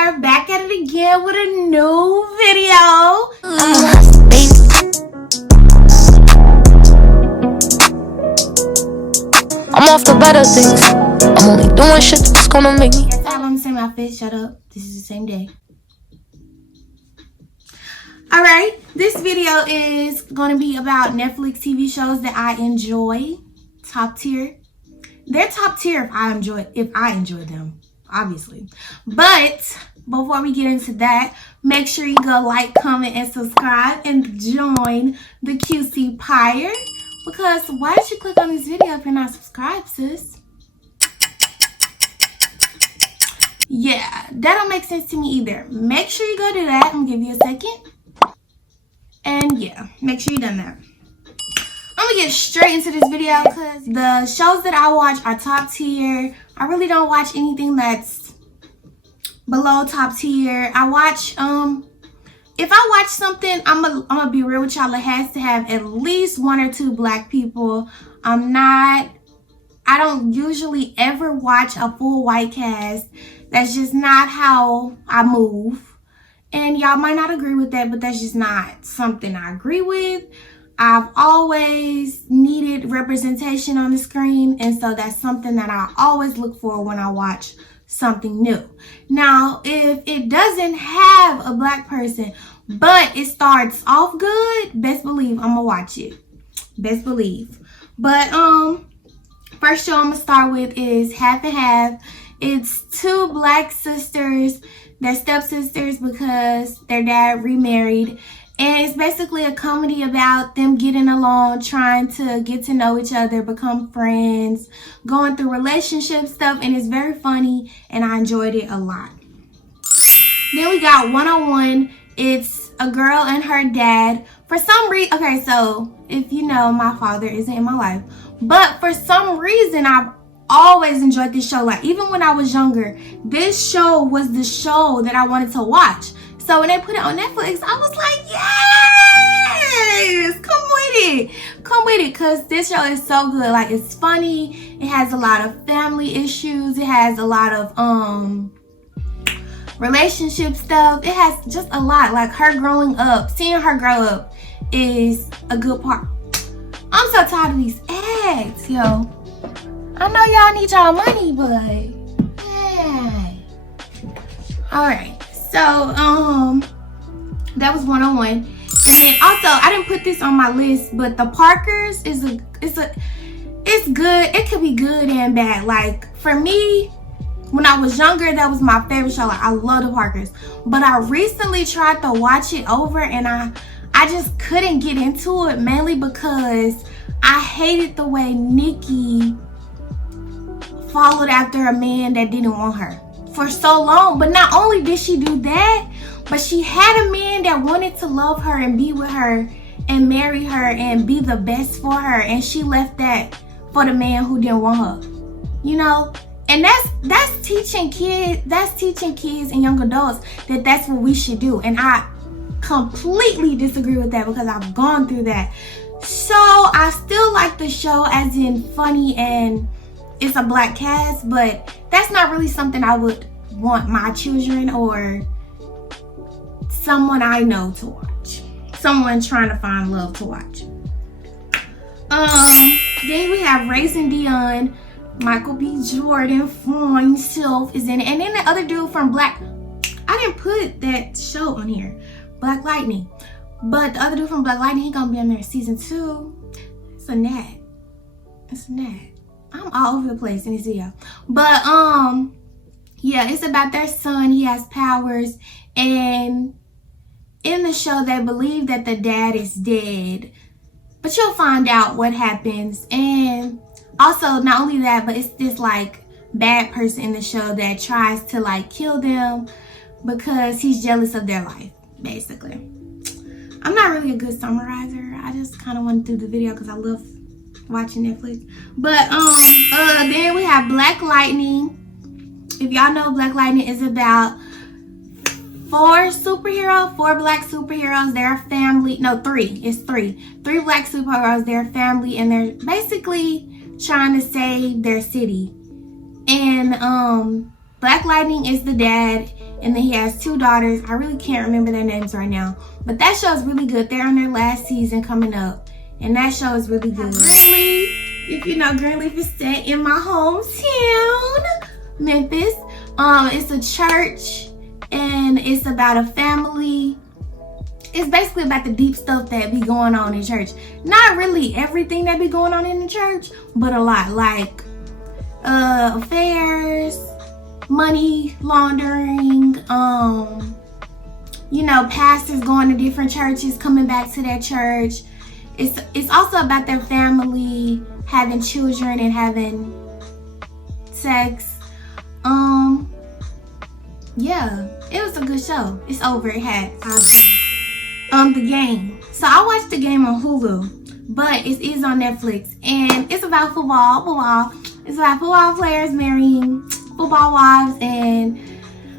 QCpire back at it again with a new video. I'm off the better things. I'm only doing shit that's gonna make me. Yes, I have on the same outfit. Shut up. This is the same day. Alright, this video is going to be about Netflix TV shows that I enjoy. Top tier. They're top tier if I enjoy them, obviously. But before we get into that, make sure you go like, comment, and subscribe and join the QCpire. Because why did you click on this video if you're not subscribed, sis? Yeah, that don't make sense to me either. Make sure you go do that. I'm gonna give you a second. And yeah, make sure you done that. I'm gonna get straight into this video because the shows that I watch are top tier. I really don't watch anything that's below top tier. I watch if I watch something, I'm gonna be real with y'all, it has to have at least 1 or 2 black people. I don't usually ever watch a full white cast. That's just not how I move. And y'all might not agree with that, but that's just not something I agree with. I've always needed representation on the screen, and so that's something that I always look for when I watch something new. Now, if it doesn't have a black person, but it starts off good, best believe I'm gonna watch it. Best believe. But first show I'm gonna start with is Half and Half. It's 2 black sisters. They're stepsisters because their dad remarried. And it's basically a comedy about them getting along, trying to get to know each other, become friends, going through relationship stuff. And it's very funny and I enjoyed it a lot. Then we got 101. It's a girl and her dad. For some reason, okay, so if you know, my father isn't in my life. But for some reason, I've always enjoyed this show. Like, even when I was younger, this show was the show that I wanted to watch. So when they put it on Netflix, I was like, yes, come with it, because this show is so good. Like, it's funny, it has a lot of family issues, it has a lot of relationship stuff, it has just a lot. Like, her growing up, seeing her grow up is a good part. I'm so tired of these ads, yo. I know y'all need y'all money, but hey. Alright, so that was 101. And then also, I didn't put this on my list, but The Parkers it's good. It could be good and bad. Like, for me, when I was younger, that was my favorite show. Like, I love The Parkers. But I recently tried to watch it over and I just couldn't get into it, mainly because I hated the way Nikki followed after a man that didn't want her for so long. But not only did she do that, but she had a man that wanted to love her and be with her and marry her and be the best for her, and she left that for the man who didn't want her, you know. And that's teaching kids and young adults that that's what we should do. And I completely disagree with that because I've gone through that. So I still like the show, as in funny, and it's a black cast, but that's not really something I would want my children or someone I know to watch. Someone trying to find love to watch. Then we have Raising Dion. Michael B. Jordan from himself is in it. And then the other dude from I didn't put that show on here, Black Lightning. But the other dude from Black Lightning, he gonna be on there season 2. It's a gnat. I'm all over the place in this video. But yeah, it's about their son. He has powers, and in the show they believe that the dad is dead, but you'll find out what happens. And also, not only that, but it's this like bad person in the show that tries to like kill them because he's jealous of their life, basically. I'm not really a good summarizer. I just kind of want to do the video because I love watching Netflix. But then we have Black Lightning. If y'all know, Black Lightning is about 4 black superheroes, their family. No, 3. It's 3 black superheroes, their family, and they're basically trying to save their city. And Black Lightning is the dad, And then he has 2 daughters. I really can't remember their names right now. But that show is really good. They're on their last season coming up. And that show is really good. Greenleaf, if you know, Greenleaf is set in my hometown, Memphis. It's a church and it's about a family. It's basically about the deep stuff that be going on in church. Not really everything that be going on in the church, but a lot. Like affairs, money laundering, you know, pastors going to different churches, coming back to their church. It's also about their family, having children and having sex. Yeah, it was a good show. It's over. It had The Game. So I watched The Game on Hulu, but it is on Netflix, and it's about football. It's about football players marrying football wives, and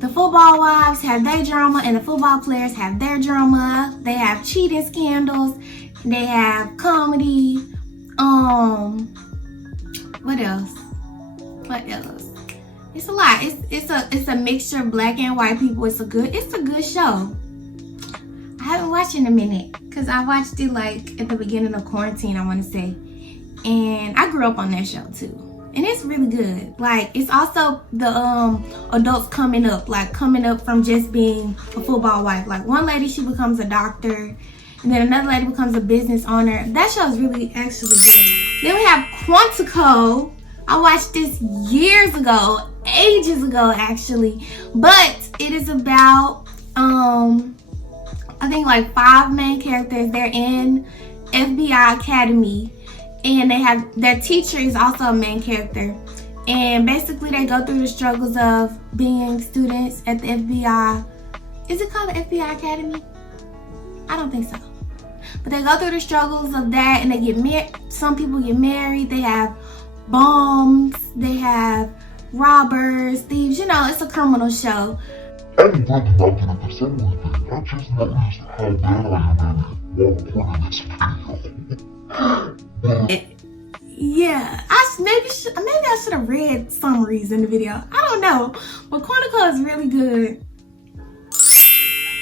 the football wives have their drama and the football players have their drama. They have cheating scandals. They have comedy. What else? It's a lot. It's a mixture of black and white people. It's a good show. I haven't watched it in a minute because I watched it like at the beginning of quarantine, I want to say. And I grew up on that show too. And it's really good. Like, it's also the adults coming up from just being a football wife. Like, one lady, she becomes a doctor, and then another lady becomes a business owner. That show is really actually good. Then we have Quantico. I watched this years ago, ages ago actually, but it is about I think like 5 main characters. They're in FBI Academy, and they have their teacher is also a main character, and basically they go through the struggles of being students at the FBI. Is it called the FBI Academy? I don't think so, but they go through the struggles of that, and they get married. Some people get married. They have bombs, they have robbers, thieves. You know, it's a criminal show. I'm glad about it for some reason. I just noticed how bad I am while recording this video. Yeah, maybe I should have read summaries in the video. I don't know, but Quantico is really good.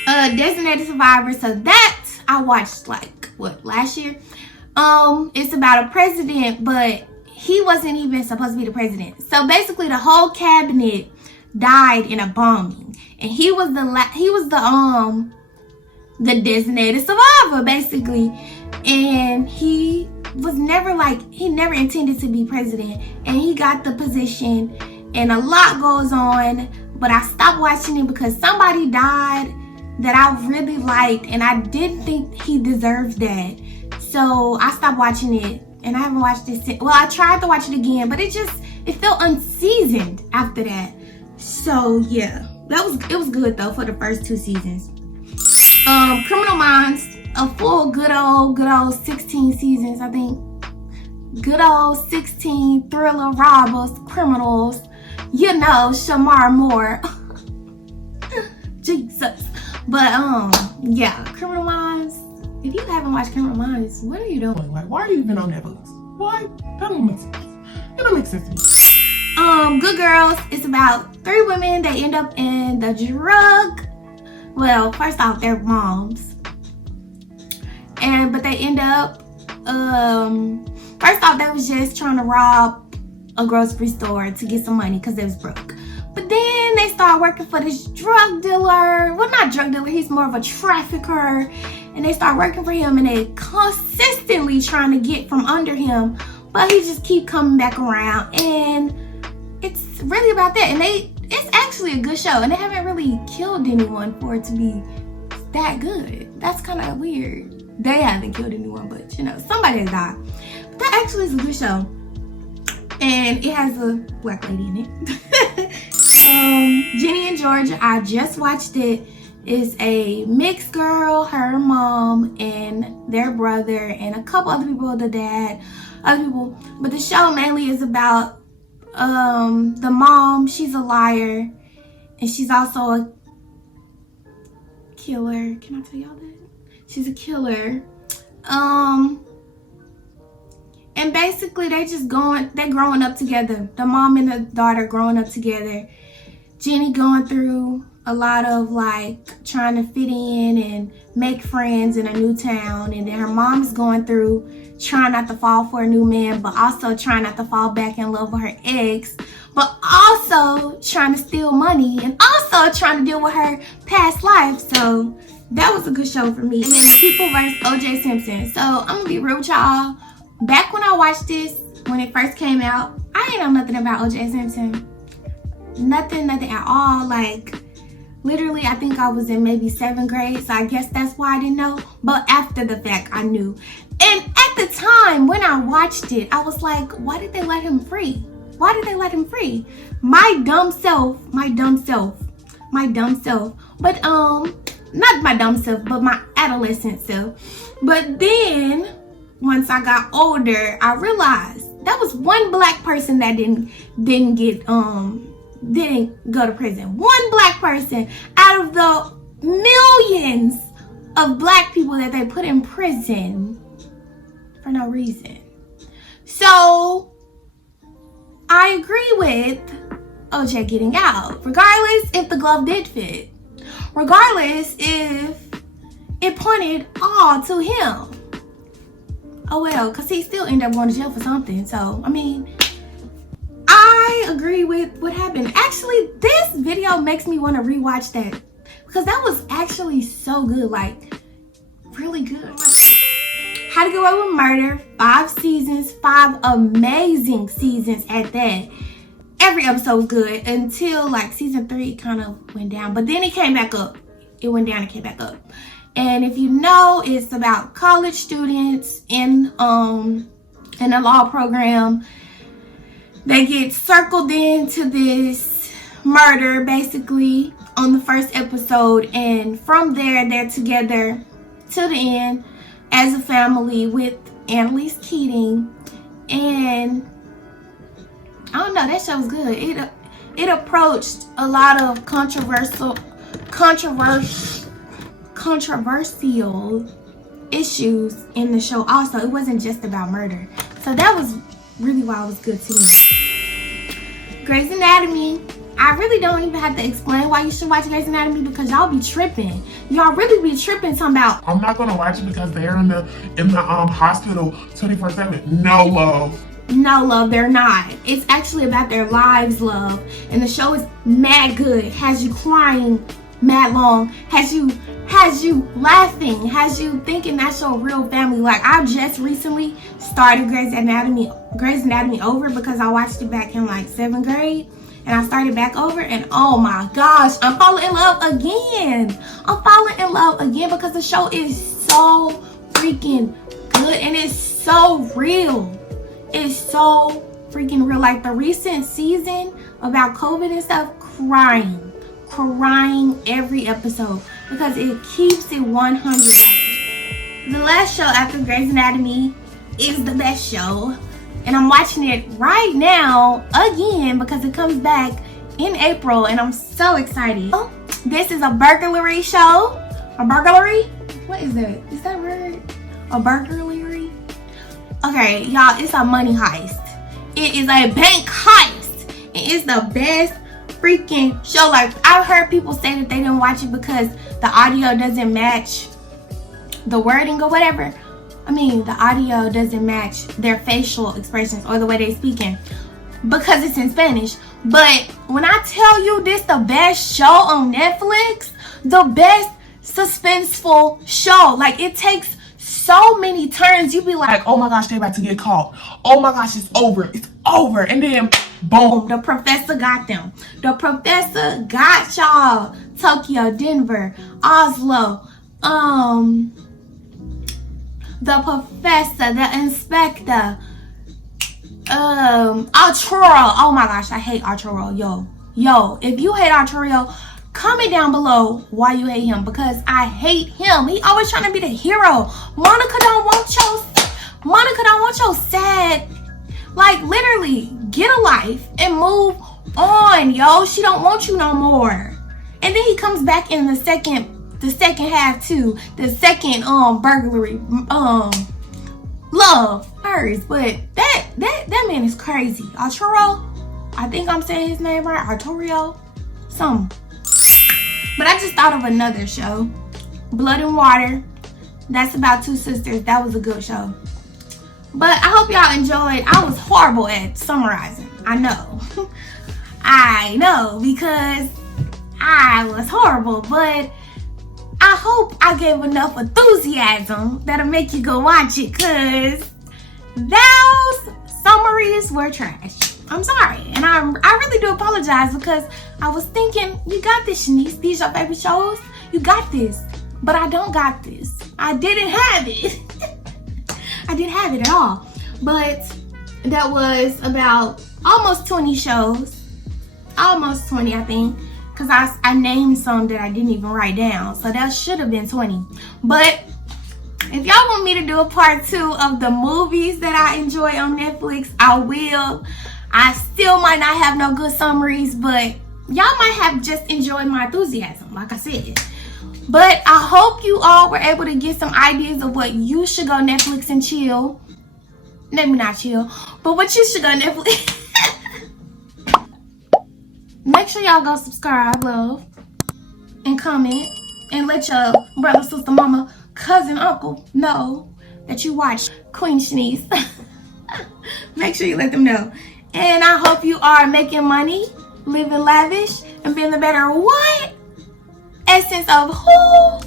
Designated Survivor. So that I watched like last year. It's about a president, but he wasn't even supposed to be the president. So basically the whole cabinet died in a bombing, and he was the designated survivor basically, and he never intended to be president, and he got the position, and a lot goes on. But I stopped watching it because somebody died that I really liked, and I didn't think he deserved that, so I stopped watching it. And I haven't watched it since. Well, I tried to watch it again, but it felt unseasoned after that. So yeah, it was good though for the first 2 seasons. Criminal Minds, a full good old 16 seasons, I think. Good old 16 thriller robbers, criminals. You know, Shamar Moore. Jesus. But yeah, Criminal Minds. If you haven't watched Criminal Minds, what are you doing? Like, why are you even on Netflix? Why? That don't make sense. It don't make sense to me. Good Girls. It's about 3 women. They end up in the drug. Well, first off, they're moms, but they end up. First off, they was just trying to rob a grocery store to get some money because they was broke. But then they start working for this drug dealer. Well, not drug dealer. He's more of a trafficker. And they start working for him, and they consistently trying to get from under him, but he just keep coming back around. And it's really about that. And it's actually a good show, and they haven't really killed anyone for it to be that good. That's kind of weird. They haven't killed anyone, but you know, somebody has died. But that actually is a good show, and it has a black lady in it. Jenny and Georgia, I just watched it. Is a mixed girl, her mom and their brother and a couple other people, the dad, other people. But the show mainly is about the mom. She's a liar, and she's also a killer. Can I tell y'all that? She's a killer. And basically they're growing up together. The mom and the daughter growing up together. Jenny going through a lot of like trying to fit in and make friends in a new town, and then her mom's going through trying not to fall for a new man, but also trying not to fall back in love with her ex, but also trying to steal money, and also trying to deal with her past life. So that was a good show for me. And then the People vs. OJ Simpson. So I'm gonna be real with y'all. Back when I watched this, when it first came out, I didn't know nothing about OJ Simpson. Nothing at all. Like, literally, I think I was in maybe 7th grade, so I guess that's why I didn't know. But after the fact, I knew. And at the time when I watched it, I was like, why did they let him free? Why did they let him free? My dumb self, but not my dumb self, but my adolescent self. But then once I got older, I realized that was one black person that didn't go to prison. One black person out of the millions of black people that they put in prison for no reason. So I agree with OJ getting out, regardless if the glove did fit, regardless if it pointed all to him. Oh well, because he still ended up going to jail for something. So, I mean, I agree with what happened. Actually, this video makes me want to rewatch that, because that was actually so good, like really good. How to Get Away with Murder, 5 seasons, 5 amazing seasons at that. Every episode was good until like season 3 kind of went down, but then it came back up. It went down and came back up. And if you know, it's about college students in a law program. They get circled into this murder basically on the first episode, and from there they're together to the end as a family with Annalise Keating. And I don't know, that show was good. It approached a lot of controversial issues in the show also. It wasn't just about murder. So that was really why it was good to me. Grey's Anatomy. I really don't even have to explain why you should watch Grey's Anatomy, because y'all be tripping. Y'all really be tripping talking about, I'm not gonna watch it because they're in the hospital 24/7. No love. no, love, they're not. It's actually about their lives, love. And the show is mad good. Has you crying mad long. Has you laughing. Has you thinking that's your real family. Like, I just recently started Grey's Anatomy over because I watched it back in like 7th grade. And I started back over, and oh my gosh, I'm falling in love again. I'm falling in love again because the show is so freaking good, and it's so real. It's so freaking real. Like the recent season about COVID and stuff, crying every episode because it keeps it 100. The last show after Grey's Anatomy is the best show. And I'm watching it right now again because it comes back in April, and I'm so excited. This is a burglary show. A burglary? What is that? Is that word? A burglary? Okay, y'all, it's a money heist. It is a bank heist. It is the best freaking show. Like, I've heard people say that they didn't watch it because the audio doesn't match the wording or whatever. I mean, the audio doesn't match their facial expressions or the way they're speaking because it's in Spanish. But when I tell you this the best show on Netflix, the best suspenseful show, like it takes so many turns. You be like, oh my gosh, they about to get caught. Oh my gosh, it's over. And then boom, the professor got them. The professor got y'all. Tokyo, Denver, Oslo, the professor, the inspector, Arturo. Oh my gosh, I hate Arturo. Yo, if you hate Arturo, comment down below why you hate him, because I hate him. He always trying to be the hero. Monica don't want your sad. Like, literally, get a life and move on, yo. She don't want you no more. And then he comes back in the second half too, the second burglary love hers. But that man is crazy. Arturo, I think I'm saying his name right. Arturo something. just thought of another show, Blood and Water. That's about two sisters. That was a good show. But I hope y'all enjoyed. I was horrible at summarizing. I know. I know, because I was horrible. But I hope I gave enough enthusiasm that'll make you go watch it, because those summaries were trash. I'm sorry. And I really do apologize, because I was thinking, you got this, Chanise. These your favorite shows. You got this. But I don't got this. I didn't have it. I didn't have it at all. But that was about almost 20 shows. Almost 20, I think. Because I named some that I didn't even write down. So that should have been 20. But if y'all want me to do a part 2 of the movies that I enjoy on Netflix, I will. I still might not have no good summaries, but y'all might have just enjoyed my enthusiasm, like I said. But I hope you all were able to get some ideas of what you should go Netflix and chill. Maybe not chill, but what you should go Netflix. Make sure y'all go subscribe, love, and comment, and let your brother, sister, mama, cousin, uncle know that you watch Queenchanisee. Make sure you let them know. And I hope you are making money, living lavish, and being the better what? Essence of who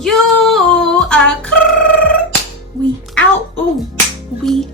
you are. We out. Ooh, we